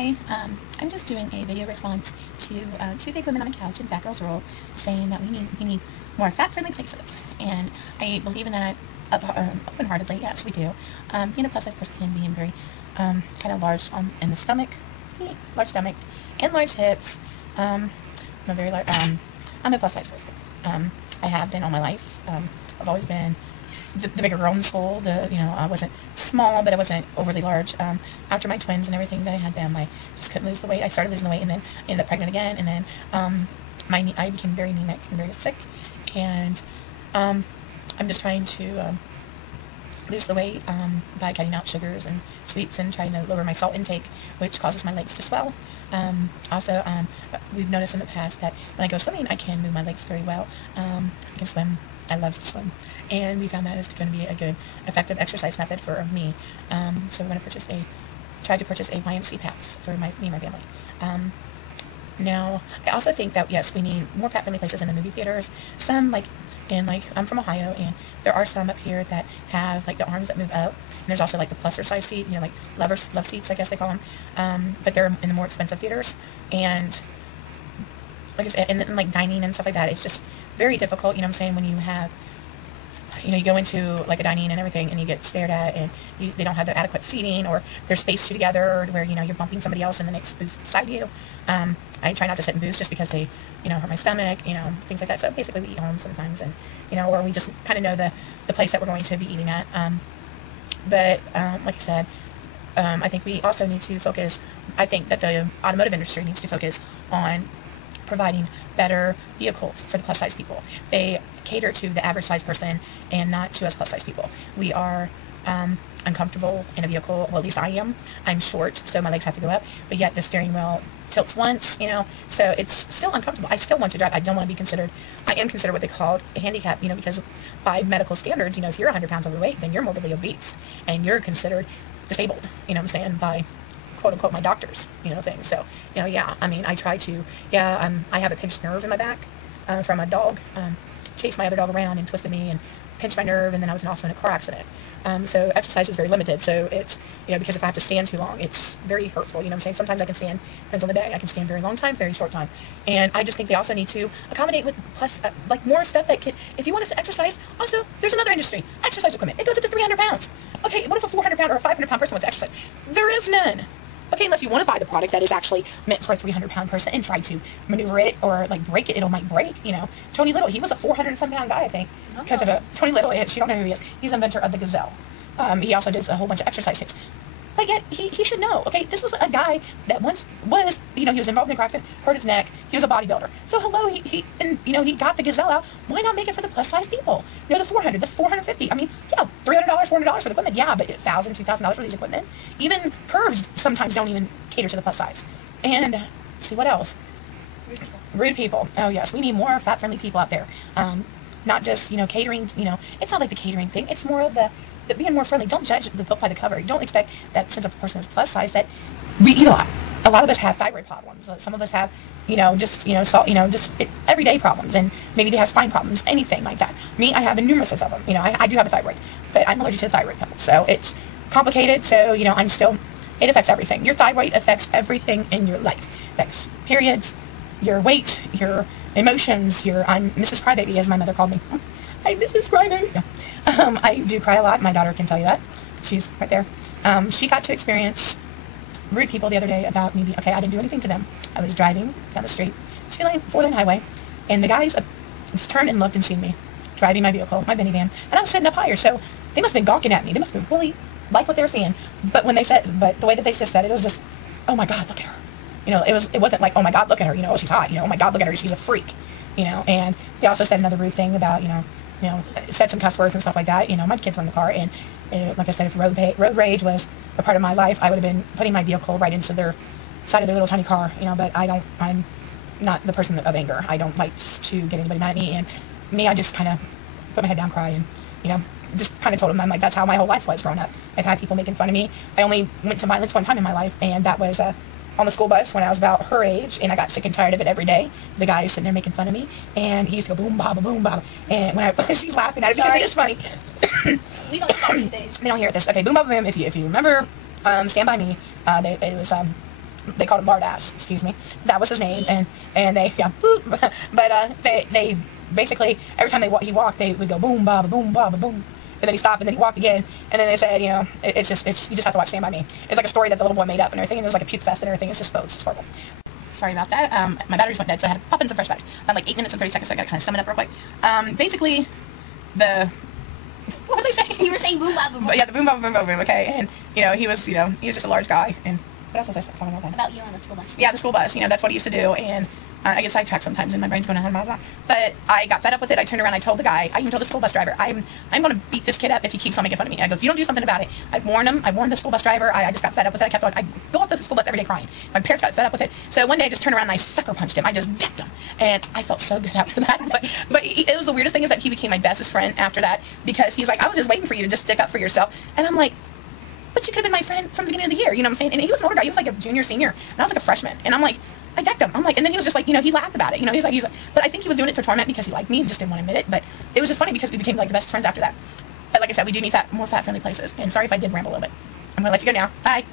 Hi, I'm just doing a video response to 2 Big Women on a Couch and Fat Girls Rule, saying that we need more fat-friendly places, and I believe in that open-heartedly. Yes, we do. Being a plus-size person can be very kind of large in the stomach, large stomach, and large hips. I'm a very large. I'm a plus-size person. I have been all my life. I've always been the bigger girl in school. I wasn't small, but I wasn't overly large. After my twins and everything that I had them, I just couldn't lose the weight. I started losing the weight, and then I ended up pregnant again, and then I became very anemic and very sick, and I'm just trying to lose the weight by cutting out sugars and sweets and trying to lower my salt intake, which causes my legs to swell. Also, we've noticed in the past that when I go swimming, I can move my legs very well. I can swim. I love to swim, and we found that is going to be a good, effective exercise method for me. So we're going to try to purchase a YMC pass for me and my family. Now, I also think that, yes, we need more fat-friendly places in the movie theaters. Some, I'm from Ohio, and there are some up here that have, the arms that move up. And there's also, the pluser size seat, love seats, I guess they call them. But they're in the more expensive theaters. And, like I said, and dining and stuff like that, it's just very difficult, you know what I'm saying, when you have, you go into, a dining and everything, and you get stared at, and they don't have the adequate seating, or they're spaced too together, or where, you're bumping somebody else in the next booth beside you. I try not to sit in booths just because they, hurt my stomach, things like that. So basically we eat home sometimes, and, or we just kind of know the place that we're going to be eating at. Like I said, I think we also need to focus, I think that the automotive industry needs to focus on providing better vehicles for the plus size people. They cater to the average size person and not to us plus size people. We are uncomfortable in a vehicle. Well, at least I am. I'm short, so my legs have to go up, but yet the steering wheel tilts once, so it's still uncomfortable. I still want to drive. I don't want to be considered, I am considered what they call a handicap, because by medical standards, if you're 100 pounds overweight, then you're morbidly obese, and you're considered disabled, what I'm saying, by quote-unquote my doctors, things. So, yeah, I mean, I try to, I have a pinched nerve in my back from a dog. Chased my other dog around and twisted me and pinched my nerve, and then I was also in a car accident. So exercise is very limited, so it's, because if I have to stand too long, it's very hurtful, what I'm saying. Sometimes I can stand, depends on the day, I can stand very long time, very short time. And I just think they also need to accommodate with more stuff that can, if you want us to exercise, also, there's another industry, exercise equipment. It goes up to 300 pounds. Okay, what if a 400 pound or a 500 pound person wants to exercise? There is none. Okay, unless you want to buy the product that is actually meant for a 300-pound person and try to maneuver it or, break it, it might break, Tony Little, he was a 400-and-some-pound guy, I think, because of Tony Little, you don't know who he is. He's the inventor of the gazelle. He also did a whole bunch of exercise tips. But yet, he should know, okay, this was a guy that once was, he was involved in CrossFit, hurt his neck, he was a bodybuilder. So, hello, he got the gazelle out. Why not make it for the plus-size people? The 400, the 450. I mean, yeah, $300, $400 for the equipment, yeah, but $1,000, $2,000 for these equipment. Even curves sometimes don't even cater to the plus size. And, let's see, what else? Rude people. Oh, yes, we need more fat-friendly people out there. Not just, catering, it's not like the catering thing. It's more of the being more friendly. Don't judge the book by the cover. Don't expect that since a person is plus size that we eat a lot. A lot of us have thyroid problems. Some of us have, everyday problems, and maybe they have spine problems, anything like that. Me, I have numerous of them. I do have a thyroid, but I'm allergic to the thyroid pill, so it's complicated. So, it affects everything. Your thyroid affects everything in your life. It affects periods, your weight, your emotions, I'm Mrs. Crybaby, as my mother called me. I'm Mrs. Crybaby. No. I do cry a lot. My daughter can tell you that. She's right there. She got to experience rude people the other day about me. Okay, I didn't do anything to them. I was driving down the street, 4-lane highway, and the guys just turned and looked and seen me driving my vehicle, my minivan, and I was sitting up higher, so they must have been gawking at me. They must have really liked what they were seeing. But the way that they just said it was just, oh my God, look at her. It wasn't like, oh my God, look at her. Oh, she's hot. Oh my God, look at her. She's a freak. And they also said another rude thing about, said some cuss words and stuff like that. My kids were in the car, and like I said, if road rage was a part of my life, I would have been putting my vehicle right into their side of their little tiny car, but I'm not the person of anger. I don't like to get anybody mad at me, and I just kind of put my head down, cry, and, just kind of told them, that's how my whole life was growing up. I've had people making fun of me. I only went to violence one time in my life, and that was on the school bus when I was about her age, and I got sick and tired of it every day. The guy sitting there making fun of me, and he used to go boom baba boom baba, and when she's laughing at it because it's funny. We don't hear these days. They don't hear this. Okay, boom baba boom. If you remember, Stand By Me. It was they called him Lard Ass, excuse me. That was his name, and they, yeah, but they basically, every time he walked, they would go boom, ba, boom, ba, boom. And then he stopped, and then he walked again, and then they said, you know, you just have to watch Stand By Me. It's like a story that the little boy made up and everything, and it was like a puke fest and everything. It's just horrible. Sorry about that. My batteries went dead, so I had to pop in some fresh batteries. Like 8 minutes and 30 seconds, so I gotta kind of sum it up real quick. Basically, what was I saying? You were saying boom, ba, boom, boom. Yeah, the boom, ba, boom, boom, okay, and, he was just a large guy, and what else was I talking about? About you on the school bus. Yeah, the school bus, that's what he used to do, and I get sidetracked sometimes, and my brain's going 100 miles an hour. But I got fed up with it. I turned around, I told the guy, I even told the school bus driver, I'm going to beat this kid up if he keeps on making fun of me. I go, if you don't do something about it. I warned him. I warned the school bus driver. I just got fed up with it. I go off the school bus every day crying. My parents got fed up with it. So one day I just turned around and I sucker punched him. I just dicked him. And I felt so good after that. But it was the weirdest thing is that he became my bestest friend after that, because he's like, I was just waiting for you to just stick up for yourself. And I'm like, but you could have been my friend from the beginning of the year, you know what I'm saying? And he was an older guy. He was like a junior, senior. And I was like a freshman. And I'm like, I decked him. I'm like, and then he was just like, he laughed about it. He's like, but I think he was doing it to torment because he liked me and just didn't want to admit it. But it was just funny because we became like the best friends after that. But like I said, we do need more fat-friendly places. And sorry if I did ramble a little bit. I'm going to let you go now. Bye.